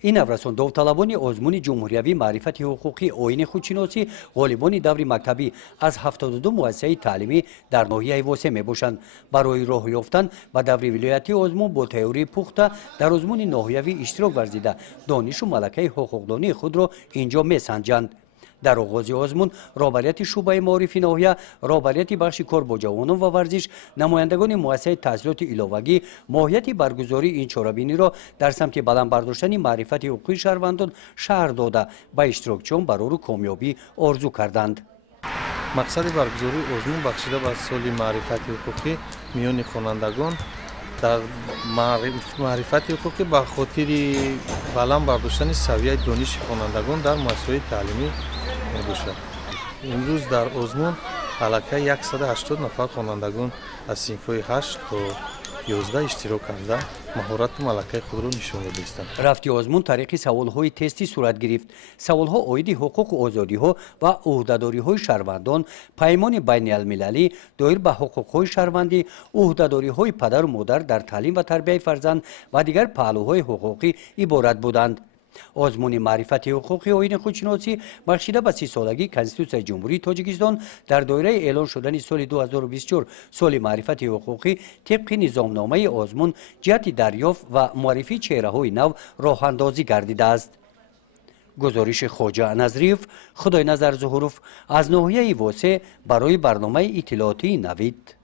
این نورسان داوطلبان آزمون جمهوریوی معرفت حقوقی آیین خودشناسی غالبان دوره مکتبی از 72 مؤسسه تعلیمی در ناحیه واسه میباشند. برای راه یافتن به دوره ولایتی آزمون با تئوری پخته در آزمون ناحیوی اشتراک ورزیده دانش و ملکه حقوقدانی خود را اینجا میسنجند. در آغاز آزمون رهبریت شعبه معارف ناحیه، رهبریت بخش کار با جوانان و ورزش، نمایندگان مؤسسه تحصیلات علاوگی ماهیت برگزاری این چاره‌بینی را در سمت بلند برداشتن معرفت حقوقی شهروندان شهر داده به اشتراکچیان برای کامیابی آرزو کردند. مقصد برگزاری آزمون بخشیده به سال معرفت حقوقی میان خوانندگان در معرفت حقوقی به خاطر بلند برداشتن سویه دانش خوانندگان در مؤسسات تعلیمی میباشد. امروز در آزمون حداقل 180 نفر خوانندگان از صنف‌های 8 تا 11 اشتراک کرده مهارت ملکه خود را نشان دادند. رفتی آزمون طریق سوال‌های تستی صورت گرفت. سوال‌ها عاید حقوق و آزادی‌ها و عهده‌داری‌های شهروندان، پیمان بین‌المللی دایر به حقوق‌های شهروندی، عهده‌داری‌های پدر و مادر در تعلیم و تربیت فرزند و دیگر پهلوهای حقوقی عبارت بودند. آزمون معرفت حقوقی آیین خودشناسی بخشیده به 30 سالگی کنستیتوسیون جمهوری تاجیکستان در دایره اعلان شدن سال 2024 سال معرفت حقوقی طبق نظامنامه آزمون جهت دریافت و معرفی چهره‌های نو راه اندازی گردیده است. گزارش خواجه نظریف، خدای نظر ظهوروف از ناحیه واسه برای برنامه اطلاعاتی نوید.